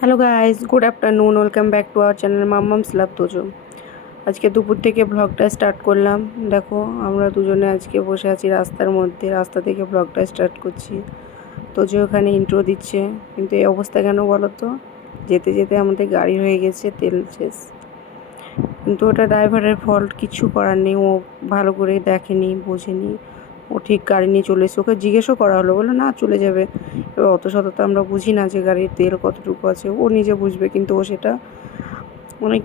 Hello guys, good afternoon. Welcome back to our channel Mummam's love Tojo. আজকে দুপুর থেকে ব্লগটা স্টার্ট করলাম। দেখো আমরা দুজনে আজকে বসে আছি রাস্তার মধ্যে, রাস্তা থেকে ব্লগটা স্টার্ট করছি। তোজো ওখানে ইন্ট্রো দিচ্ছে, কিন্তু এই অবস্থা কেন বলো তো? যেতে যেতে আমাদের গাড়ি হয়ে গেছে তেল শেষ। কিন্তু ওটা ড্রাইভারের ফল্ট, কিছু করার নেই। ও ভালো করে দেখেনি, বোঝেনি। ও ঠিক গাড়ি নিয়ে চলে এসে ওকে জিজ্ঞেসও করা হলো, বললো না চলে যাবে। এবার অত শত তো আমরা বুঝি না যে গাড়ির তেল কতটুকু আছে, ও নিজে বুঝবে, কিন্তু ও সেটা মানে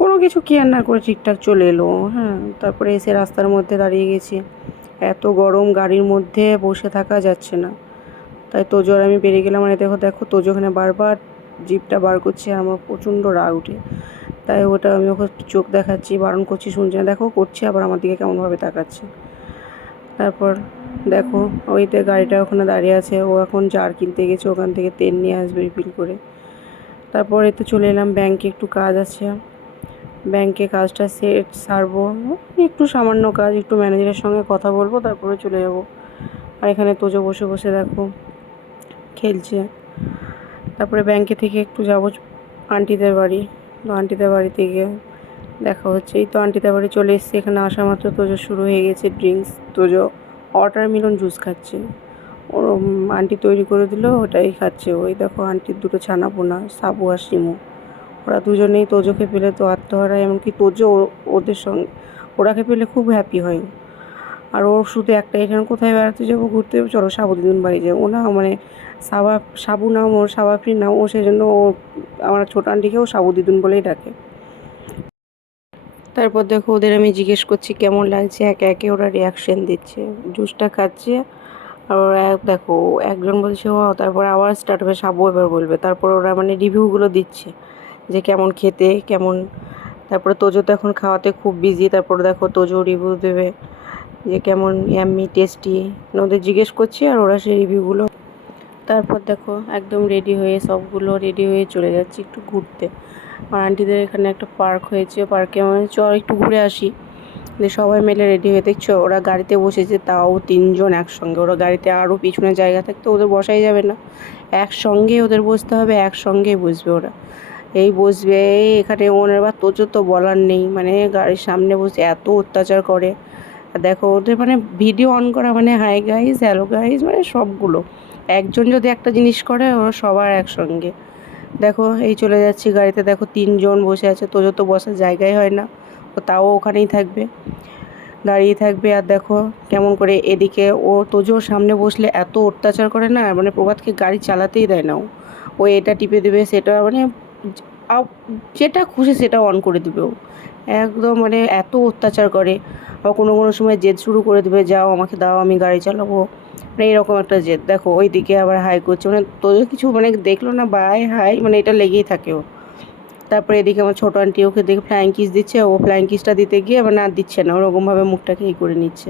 কোনো কিছু কেয়ার না করে ঠিকঠাক চলে এলো। হ্যাঁ, তারপরে এসে রাস্তার মধ্যে দাঁড়িয়ে গেছি। এত গরম, গাড়ির মধ্যে বসে থাকা যাচ্ছে না। তাই তোজো আর আমি বেরিয়ে গেলাম। মানে দেখো দেখো তোজো ওখানে বারবার জিপটা বার করছে, আর আমার প্রচণ্ড রাগ উঠে। তাই ওটা আমি ওকে চোখ দেখাচ্ছি, বারণ করছি, শুনছে না। দেখো করছে, আবার আমার দিকে কেমনভাবে তাকাচ্ছে। তারপর দেখো ওইতে গাড়িটা ওখানে দাঁড়িয়ে আছে, ও এখন জার কিনতে গেছে, ওখান থেকে তেল নিয়ে আসবে রিফিল করে। তারপর এতে চলে এলাম ব্যাংকে, একটু কাজ আছে, ব্যাংকে কাজটা সারবো। একটু সামান্য কাজ, একটু ম্যানেজারের সঙ্গে কথা বলবো, তারপরে চলে যাব। আর এখানে তোজো বসে বসে দেখো খেলছে। তারপরে ব্যাংকে থেকে একটু যাব আন্টিদের বাড়ি। তো আন্টিদের বাড়ি থেকে দেখা হচ্ছে। এই তো আন্টিদের বাড়ি চলে এসেছি। এখানে আসা মাত্র তোজো শুরু হয়ে গেছে ড্রিঙ্কস। তোজো ওয়াটারমেলন জুস খাচ্ছে। ওর আন্টি তৈরি করে দিল, ওটাই খাচ্ছে। ওই দেখো আন্টির দুটো ছানাপোনা, সাবু আর শিমু। ওরা দুজনেই তোজোকে পেলে তো আত্মহারা, এমনকি তোজো ওদের সঙ্গে, ওরাকে পেলে খুব হ্যাপি হয়। আর ওর শুধু একটা, এখানে কোথায় বেড়াতে যাবো, ঘুরতে যাবো, চলো সাবু দিদুন বাড়ি যাবো। ও না মানে সাবু নাম ওর, সাবাফির নাম ও, সেজন্য ও আমার ছোটো আন্টিকেও সাবু দিদুন বলেই ডাকে। তারপর দেখো ওদের আমি জিজ্ঞেস করছি কেমন লাগছে, একে একে ওরা রিয়াকশান দিচ্ছে, জুসটা খাচ্ছে। আর ওরা দেখো একজন বলছে ও, তারপর আবার স্টার্ট হবে, সাবু এবার বলবে। তারপর ওরা মানে রিভিউগুলো দিচ্ছে যে কেমন খেতে, কেমন। তারপরে তোজো তো এখন খাওয়াতে খুব বিজি। তারপর দেখো তোজো রিভিউ দেবে যে কেমন, ইয়াম্মি, টেস্টি, ওদের জিজ্ঞেস করছি আর ওরা সেই রিভিউগুলো। তারপর দেখো একদম রেডি হয়ে, সবগুলো রেডি হয়ে চলে যাচ্ছি একটু ঘুরতে। আর আন্টিদের এখানে একটা পার্ক হয়েছে, পার্কে মানে চল একটু ঘুরে আসি। সবাই মিলে রেডি হয়ে, দেখছো ওরা গাড়িতে বসেছে, তাও তিনজন একসঙ্গে। ওরা গাড়িতে আরও পিছনে জায়গা থাকতে ওদের বসাই যাবে না, একসঙ্গে ওদের বসতে হবে, একসঙ্গেই বসবে ওরা। এই বসবে, এই এখানে ওনার বা তোজো তো বলার নেই, মানে গাড়ির সামনে বসে এত অত্যাচার করে। আর দেখো ওদের মানে ভিডিও অন করা মানে হাই গাইজ, হ্যালো গাইজ, মানে সবগুলো। একজন যদি একটা জিনিস করে, ওরা সবার একসঙ্গে। দেখো এই চলে যাচ্ছি গাড়িতে, দেখো তিনজন বসে আছে। তোজো তো বসার জায়গাই হয় না, ও তাও ওখানেই থাকবে, দাঁড়িয়ে থাকবে। আর দেখো কেমন করে এদিকে ও, তোজোর সামনে বসলে এত অত্যাচার করে না, মানে প্রভাতকে গাড়ি চালাতেই দেয় না। ও এটা টিপে দেবে, সেটা মানে যেটা খুশি সেটা অন করে দেবে ও। একদম মানে এত অত্যাচার করে। বা কোনো কোনো সময় জেদ শুরু করে দেবে, যাও আমাকে দাও, আমি গাড়ি চালাবো, মানে এরকম একটা জেদ। দেখো ওই দিকে আবার হাই করছে, মানে তোজো কিছু মানে দেখলো না, বাই হাই, মানে এটা লেগেই থাকে ও। তারপরে এদিকে আমার ছোটো আন্টি ওকে দেখে ফ্লাইং কিস দিচ্ছে, ও ফ্লাইং কিসটা দিতে গিয়ে আবার না দিচ্ছে না, ওরকমভাবে মুখটাকে এই করে নিচ্ছে।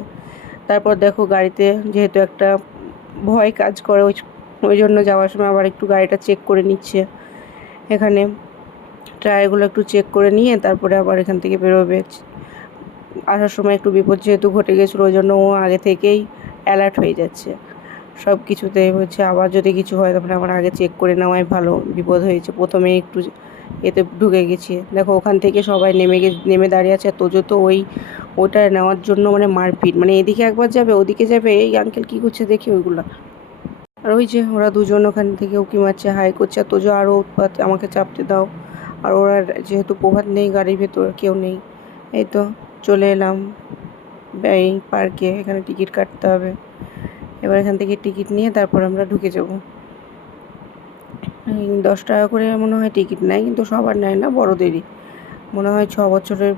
তারপর দেখো গাড়িতে যেহেতু একটা ভয় কাজ করে, ওই ওই জন্য যাওয়ার সময় আবার একটু গাড়িটা চেক করে নিচ্ছে। এখানে টায়ারগুলো একটু চেক করে নিয়ে তারপরে আবার এখান থেকে বেরোবে। আসার সময় একটু বিপদ যেহেতু ঘটে গেছিলো, ওই জন্য ও আগে থেকেই অ্যালার্ট হয়ে যাচ্ছে সব কিছুতে। হচ্ছে আবার যদি কিছু হয় তারপরে আমার আগে চেক করে নেওয়াই ভালো, বিপদ হয়েছে প্রথমেই একটু এতে ঢুকে গেছি। দেখো ওখান থেকে সবাই নেমে দাঁড়িয়ে আছে। তোজো তো ওটা নেওয়ার জন্য মানে মারপিট, মানে এদিকে একবার যাবে, ওদিকে যাবে, এই আঙ্কেল কী করছে দেখি ওইগুলা। আর ওই যে ওরা দুজন ওখান থেকে উঁকি মারছে, হাই করছে। আর তোজো আরও উৎপাত, আমাকে চাপতে দাও। আর ওরা যেহেতু প্রভাত নেই, গাড়ির ভেতর কেউ নেই। এই তো চলে এলাম এই পার্কে, এখানে টিকিট কাটতে হবে। এবার এখান থেকে টিকিট নিয়ে তারপর আমরা ঢুকে যাব। 10 টাকা করে মনে হয় টিকিট নেয়, কিন্তু সবার নেয় না, বড়দেরই মনে হয়। 6 বছরের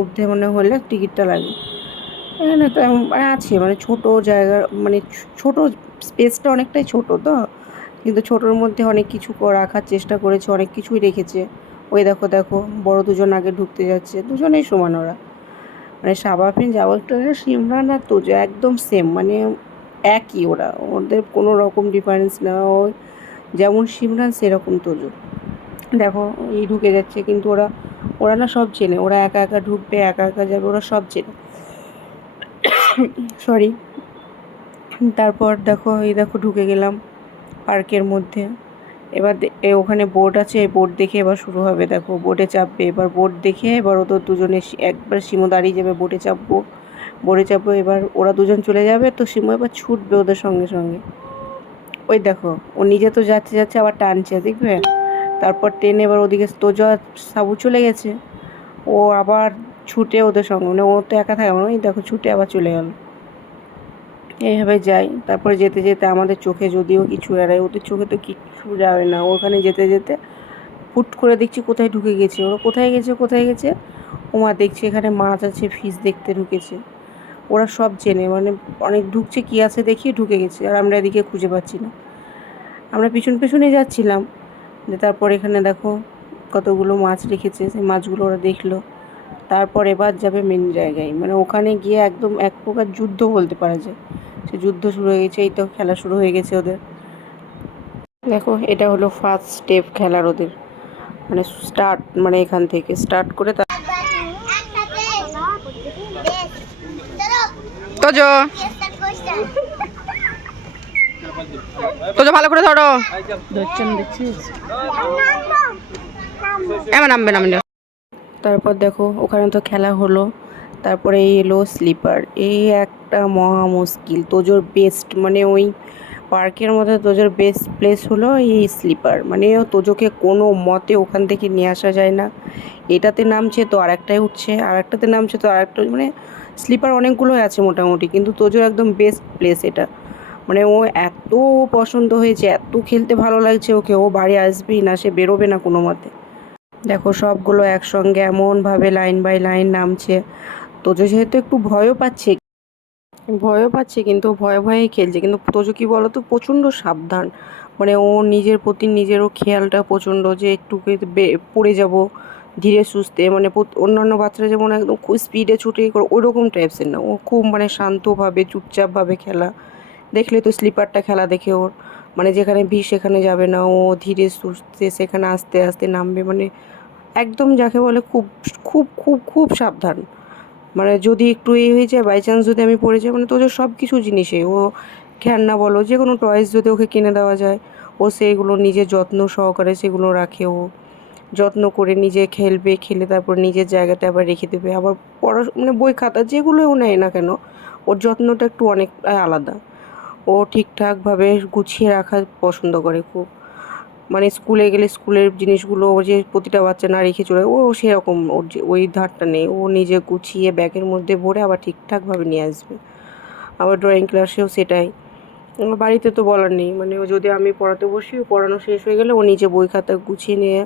ঊর্ধ্বে মনে হলে টিকিটটা লাগে। এখানে তো আছে মানে ছোটো জায়গা, মানে ছোটো স্পেসটা অনেকটাই ছোটো তো, কিন্তু ছোটোর মধ্যে অনেক কিছু রাখার চেষ্টা করেছে, অনেক কিছুই রেখেছে। ওই দেখো দেখো বড় দুজন আগে ঢুকতে যাচ্ছে, দুজনেই সমান ওরা। মানে সাবাফিন যাওয়ার, সিমরান আর তোজো একদম সেম, মানে একই ওরা, ওদের কোনো রকম ডিফারেন্স না। ওই যেমন সিমরান সেরকম তোজো। দেখো এই ঢুকে যাচ্ছে, কিন্তু ওরা ওরা না সব চেনে, ওরা একা একা ঢুকবে, একা একা যাবে, ওরা সব চেনে। সরি। তারপর দেখো এই দেখো ঢুকে গেলাম পার্কের মধ্যে। এবার ওখানে বোট আছে, বোট দেখে এবার শুরু হবে। দেখো বোটে চাপবে, এবার বোট দেখে এবার ওদের দুজনে একবার শিমু দাঁড়িয়ে যাবে, বোটে চাপবো, বোটে চাপবো। এবার ওরা দুজন চলে যাবে, তো শিমু এবার ছুটবে ওদের সঙ্গে সঙ্গে। ওই দেখো ও নিজে তো যাচ্ছে যাচ্ছে আবার টানছে, দেখবে? তারপর টেনে এবার ওদিকে তোজো আর সাবু চলে গেছে, ও আবার ছুটে ওদের সঙ্গে, মানে ও তো একা থাকে না, ওই দেখো ছুটে আবার চলে গেল। এইভাবে যাই। তারপরে যেতে যেতে আমাদের চোখে যদিও কিছু এড়ায়, ওদের চোখে তো কিচ্ছু যাবে না। ওখানে যেতে যেতে হুট করে দেখছি কোথায় ঢুকে গেছে, ওরা কোথায় গেছে কোথায় গেছে। ওমা দেখছি এখানে মাছ আছে, ফিশ দেখতে ঢুকেছে। ওরা সব চেনে, মানে অনেক ঢুকছে, কী আছে দেখি ঢুকে গেছে, আর আমরা এদিকে খুঁজে পাচ্ছি না। আমরা পিছন পিছনে যাচ্ছিলাম, যে তারপর এখানে দেখো কতগুলো মাছ রেখেছে, সেই মাছগুলো ওরা দেখলো। তারপর এবার যাবে মেন জায়গায়, মানে ওখানে গিয়ে একদম এক প্রকার যুদ্ধ বলতে পারা যায়। সে যুদ্ধ শুরু হয়ে গেছে, এই তো খেলা শুরু হয়ে গেছে ওদের। দেখো এটা হলো ফার্স্ট স্টেপ খেলার ওদের, মানে স্টার্ট, মানে এখান থেকে স্টার্ট করে তোজো তোজো ভালো করে ধরো, দেখছিস এমন নামবে নামবে। তারপর দেখো ওখানে তো খেলা হলো, তারপরে এলো স্লিপার। এই একটা মহা মুশকিল, তোজোর বেস্ট, মানে ওই পার্কের মধ্যে তোজোর বেস্ট প্লেস হলো এই স্লিপার। মানে তোজোকে কোনো মতে ওখান থেকে নিয়ে আসা যায় না। এটাতে নামছে তো আরেকটাই উঠছে, আরেকটাতে নামছে তো আরেকটা, মানে স্লিপার অনেকগুলোই আছে মোটামুটি, কিন্তু তোজোর একদম বেস্ট প্লেস এটা। মানে ও এত পছন্দ হয়েছে, এত খেলতে ভালো লাগছে ওকে, ও বাড়ি আসবেই না, সে বেরোবে না কোনো মতে। দেখো সবগুলো একসঙ্গে এমনভাবে লাইন বাই লাইন নামছে। তোজো যেহেতু একটু ভয়ও পাচ্ছে কিন্তু ভয়ে ভয়েই খেলছে, কিন্তু তোজো কী বলো তো, প্রচণ্ড সাবধান। মানে ও নিজের প্রতি নিজেরও খেয়ালটা প্রচণ্ড, যে একটু পড়ে যাব ধীরে সুস্থে, মানে অন্যান্য বাচ্চারা যেমন একদম খুব স্পিডে ছুটে করে ওই রকম টাইপসের না, ও খুব মানে শান্তভাবে চুপচাপভাবে খেলা। দেখলে তো স্লিপারটা খেলা দেখে ওর, মানে যেখানে বিষ সেখানে যাবে না, ও ধীরে সুস্থে সেখানে আস্তে আস্তে নামবে, মানে একদম যাকে বলে খুব খুব খুব খুব সাবধান। মানে যদি একটু হয়ে যায়, বাই চান্স যদি আমি পড়ে যাই, মানে তোদের সব কিছু জিনিসে ও, খেলনা বলো যে কোনো টয়েস যদি ওকে কিনে দেওয়া যায়, ও সেইগুলো নিজে যত্ন সহকারে সেগুলো রাখে, ও যত্ন করে নিজে খেলবে, খেলে তারপর নিজের জায়গাতে আবার রেখে দেবে। আবার মানে বই খাতা যেগুলো ও নেয় না কেন, ওর যত্নটা একটু অনেক আলাদা। ও ঠিকঠাকভাবে গুছিয়ে রাখা পছন্দ করে খুব। মানে স্কুলে গেলে স্কুলের জিনিসগুলো ও যে প্রতিটা বাচ্চা না রেখে চলে, ও সেরকম ওর যে ওই ধারটা নেই, ও নিজে গুছিয়ে ব্যাগের মধ্যে ভরে আবার ঠিকঠাকভাবে নিয়ে আসবে। আবার ড্রয়িং ক্লাসেও সেটাই। বাড়িতে তো বলার নেই, মানে ও যদি আমি পড়াতে বসি, ও পড়ানো শেষ হয়ে গেলে ও নিজে বই খাতা গুছিয়ে নিয়ে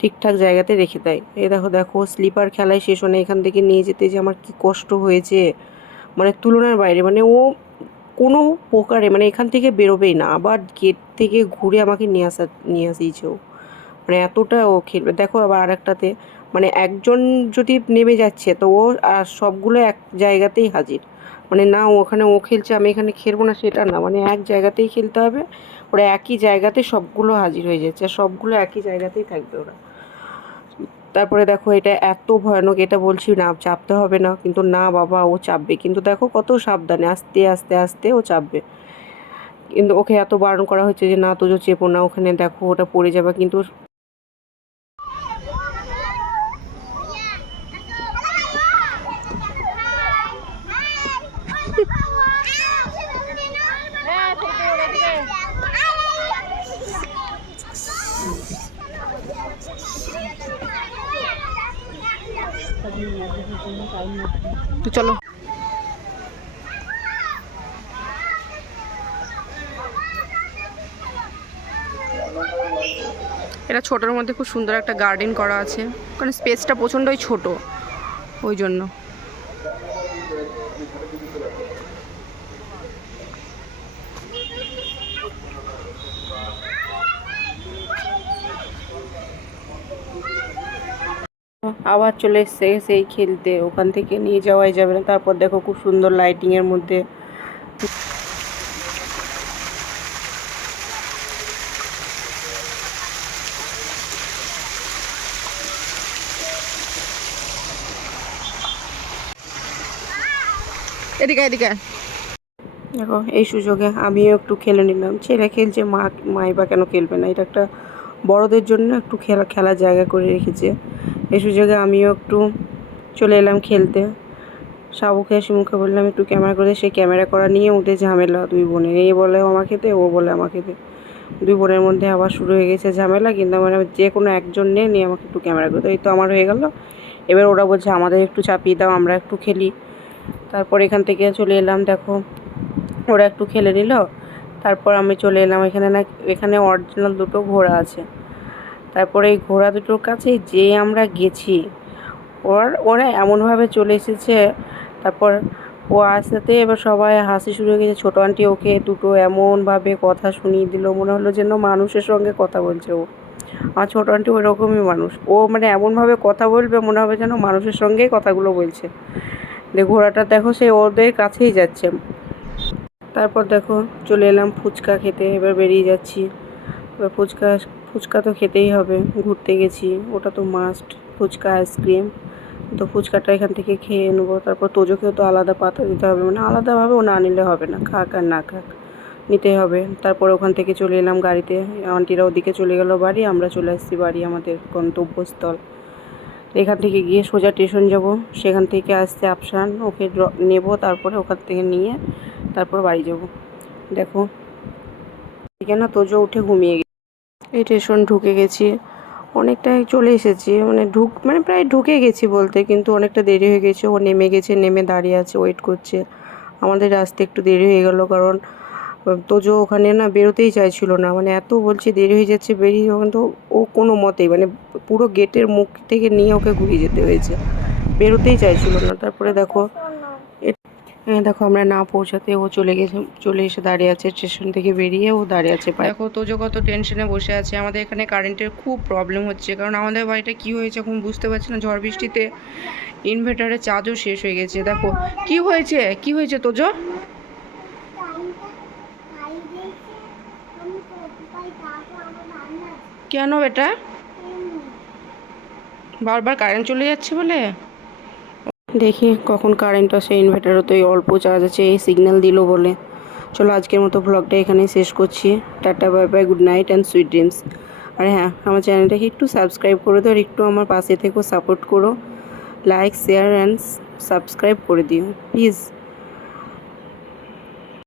ঠিকঠাক জায়গাতে রেখে দেয়। এই দেখো দেখো স্লিপার খেলায় শেষ হয় না, এখান থেকে নিয়ে যেতে যে আমার কী কষ্ট হয়েছে, মানে তুলনার বাইরে। মানে ও কোনো প্রকারে মানে এখান থেকে বেরোবেই না, আবার গেট থেকে ঘুরে আমাকে নিয়ে আসিয়েছে ও, মানে এতটা ও খেলবে। দেখো আবার আরেকটাতে, মানে একজন যদি নেমে যাচ্ছে তো ও আর সবগুলো এক জায়গাতেই হাজির। মানে না ওখানে ও খেলছে আমি এখানে খেলবো না সেটা না, মানে এক জায়গাতেই খেলতে হবে। ওরা একই জায়গাতে সবগুলো হাজির হয়ে যাচ্ছে, আর সবগুলো একই জায়গাতেই থাকবে ওরা। তারপরে দেখো এটা এত ভয়ানক, এটা বলছি না চাপতে হবে না, কিন্তু না বাবা ও চাপবে, কিন্তু দেখো কত সাবধানে আস্তে আস্তে আস্তে ও চাপবে। কিন্তু ওকে এত বারণ করা হচ্ছে যে না তোজো চেপো না, ওখানে দেখো ওটা পড়ে যাবে, কিন্তু তো চলো। এটা ছোটোর মধ্যে খুব সুন্দর একটা গার্ডেন করা আছে, কারণ স্পেসটা প্রচণ্ডই ছোট, ওই জন্য। আবার চলে এসছে সেই খেলতে, ওখান থেকে নিয়ে যাওয়াই যাবে না। তারপর দেখো খুব সুন্দর লাইটিংয়ের মধ্যে, এদিকে এদিকে দেখো এই সুযোগে আমিও একটু খেলে নিলাম। ছেলে খেলছে, মাই বা কেন খেলবে না, এটা একটা বড়দের জন্য একটু খেলার জায়গা করে রেখেছে। এই সুযোগে আমিও একটু চলে এলাম খেলতে। সাবুকে শিমুকে বললাম একটু ক্যামেরা করে, সেই ক্যামেরা করা নিয়ে উঠে ঝামেলা দুই বোনের। এই বলে আমাকে দে, ও বলে আমাকে দে, দুই বোনের মধ্যে আবার শুরু হয়ে গেছে ঝামেলা। কিন্তু আমার যে কোনো একজন নিয়ে আমাকে একটু ক্যামেরা করে দাও। এই তো আমার হয়ে গেল। এবার ওরা বলছে আমাদের একটু চাপিয়ে দাও, আমরা একটু খেলি। তারপর এখান থেকে চলে এলাম, দেখো ওরা একটু খেলে নিল। তারপর আমি চলে এলাম এখানে অরিজিনাল দুটো ঘোড়া আছে। তারপরে এই ঘোড়া দুটোর কাছে যে আমরা গেছি, ওরা এমনভাবে চলে এসেছে। তারপর ও আসতে এবার সবাই হাসি শুরু হয়ে গেছে। ছোটো আন্টি ওকে দুটো এমনভাবে কথা শুনিয়ে দিল, মনে হলো যেন মানুষের সঙ্গে কথা বলছে ও। আমার ছোটো আন্টি ওইরকমই মানুষ, ও মানে এমনভাবে কথা বলবে মনে হবে যেন মানুষের সঙ্গেই কথাগুলো বলছে। ঘোড়াটা দেখো সে ওদের কাছেই যাচ্ছে। তারপর দেখো চলে এলাম ফুচকা খেতে, এবার বেরিয়ে যাচ্ছি। এবার ফুচকা তো খেতেই হবে, ঘুরতে গেছি, ওটা তো মাস্ট। ফুচকা আইসক্রিম, তো ফুচকাটা এখান থেকে খেয়ে নেবো। তারপর তোজোকেও তো আলাদা পাতা দিতে হবে, মানে আলাদাভাবে ও না নিলে হবে না, খাক আর না খাক নিতেই হবে। তারপর ওখান থেকে চলে এলাম গাড়িতে, আন্টিরা ওদিকে চলে গেল বাড়ি, আমরা চলে আসছি বাড়ি, আমাদের গন্তব্যস্থল। এখান থেকে গিয়ে সোজা স্টেশন যাব, সেখান থেকে আসছে আফসান, ওকে নেব, তারপরে ওখান থেকে নিয়ে তারপর বাড়ি যাব। দেখো এখানে তোজো উঠে ঘুমিয়ে গেছে। এই স্টেশন ঢুকে গেছি, অনেকটাই চলে এসেছি, মানে প্রায় ঢুকে গেছি বলতে, কিন্তু অনেকটা দেরি হয়ে গেছে। ও নেমে গেছে, নেমে দাঁড়িয়ে আছে, ওয়েট করছে। আমাদের আসতে একটু দেরি হয়ে গেল, কারণ তোজো ওখানে না বেরোতেই চাইছিল না, মানে এত বলছে দেরি হয়ে যাচ্ছে বেরিয়ে, কিন্তু ও কোনো মতেই মানে পুরো গেটের মুখ থেকে নিয়ে ওকে ঘুরিয়ে যেতে হয়েছে, বেরোতেই চাইছিল না। তারপরে দেখো দেখো আমরা না পৌঁছাতে ও চলে এসে দাঁড়িয়ে আছে, স্টেশন থেকে বেরিয়ে ও দাঁড়িয়ে আছে। দেখো তোজো কত টেনশনে বসে আছে। আমাদের এখানে কারেন্টের খুব প্রবলেম হচ্ছে, কারণ আমাদের বাড়িটা কি হয়েছে এখন বুঝতে পারছি না, ঝড় বৃষ্টিতে ইনভার্টারের চার্জও শেষ হয়ে গেছে। দেখো কি হয়েছে তোজো? কেন বেটা? বারবার কারেন্ট চলে যাচ্ছে বলে? দেখি কখন কারেন্ট আসে, ইনভার্টারও তো এই অল্প চার্জ আছে, এই সিগন্যাল দিল বলে। চলো আজকের মতো ব্লগটা এখানেই শেষ করছি। Tata, bye bye, good night and sweet dreams. আর হ্যাঁ, আমার চ্যানেলটাকে একটু সাবস্ক্রাইব করে দাও, আর একটু আমার পাশে থেকেও সাপোর্ট করো। লাইক, শেয়ার অ্যান্ড সাবস্ক্রাইব করে দিও প্লিজ।